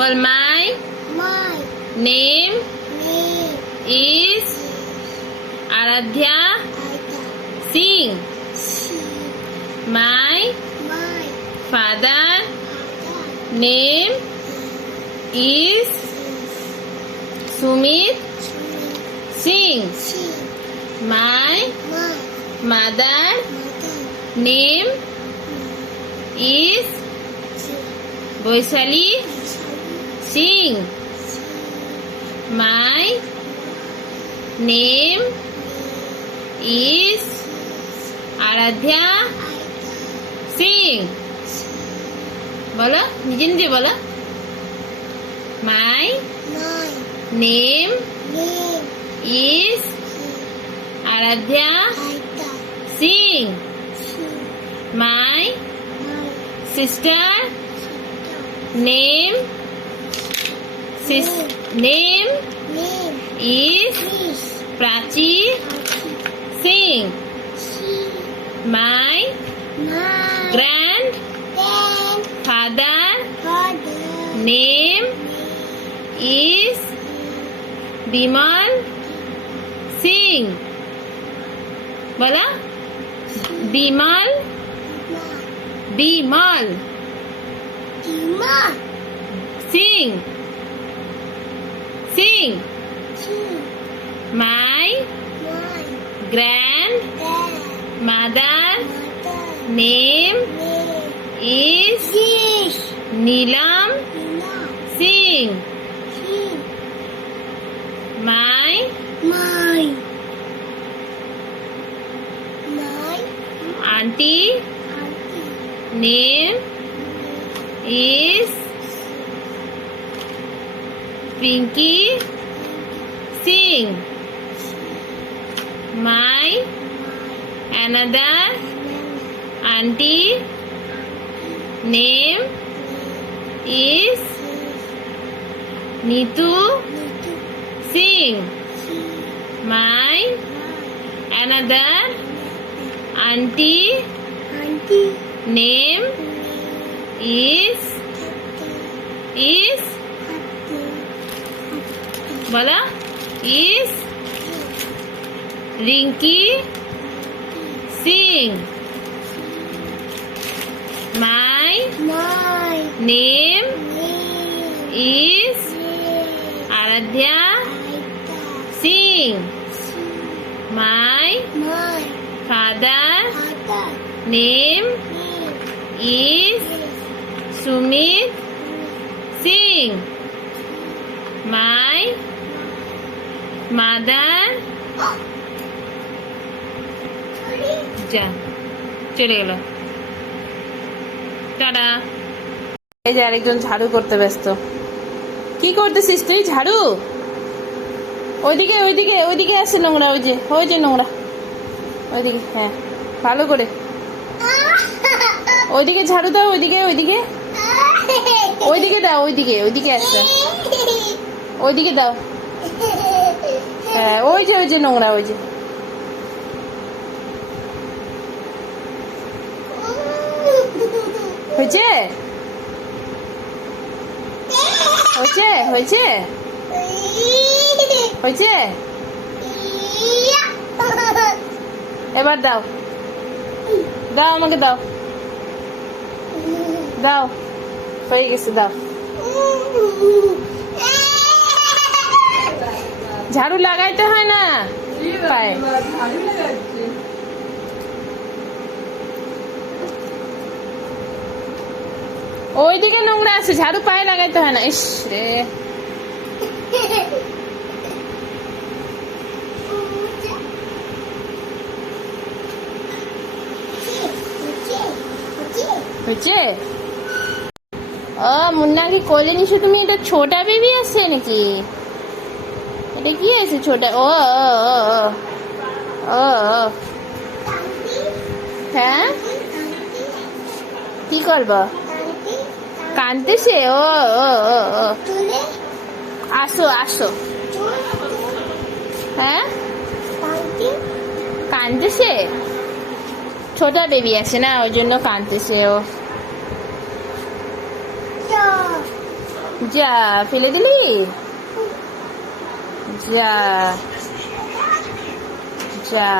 Ball my name is Aaradhya Singh. My father name is Sumit Singh. My mother name is Vaishali Singh. My name is Aaradhya Singh. বলো, নিজে নিজে বলো। My name is Aaradhya Singh. My sister name is Prachi Singh. My grandfather name is Bimal Singh. बोला Bimal Singh. My grandmother name is Neelam Singh. My auntie name is Pinky Singh. My another auntie name is Neetu Singh. My another auntie name is बोला is Rinki Singh. My name is Aradhya Singh. My father name is Sumit Singh. My mother যা চলে গেল, টাটা। এই যে আরেকজন ঝাড়ু করতে ব্যস্ত। কি করতেছিস তুই? ঝাড়ু? ওইদিকে ওইদিকে ওইদিকে আছে নোংরা, ওই যে নোংরা ওইদিকে। হ্যাঁ, ভালো করে ওইদিকে ঝাড়ু দাও, ওইদিকে ওইদিকে ওইদিকে দাও, ওইদিকে আছে, ওইদিকে দাও। হ্যাঁ, ওই যে নোংরা, হয়েছে এবার দাও, আমাকে দাও, হয়ে গেছে, দাও। ঝাড়ু লাগাইতে হয় না পায়ে। ওইদিকে নোংরা আছে, ঝাড়ু পায়ে লাগাইতে হয় না। ইস রে, হয়েছে? ও মুন্না কি কোলে নিছো তুমি? এটা ছোটা বেবি আছে নাকি? এটা কি আছে ছোটা? ও হ্যাঁ, কি করবো? কাঁদতেছে? ও আসো। হ্যাঁ, কাঁদতেছে, ছোটা বেবি আছে না, ওই জন্য কাঁদতেছে ও। যা ফেলে দিলি, যা যা।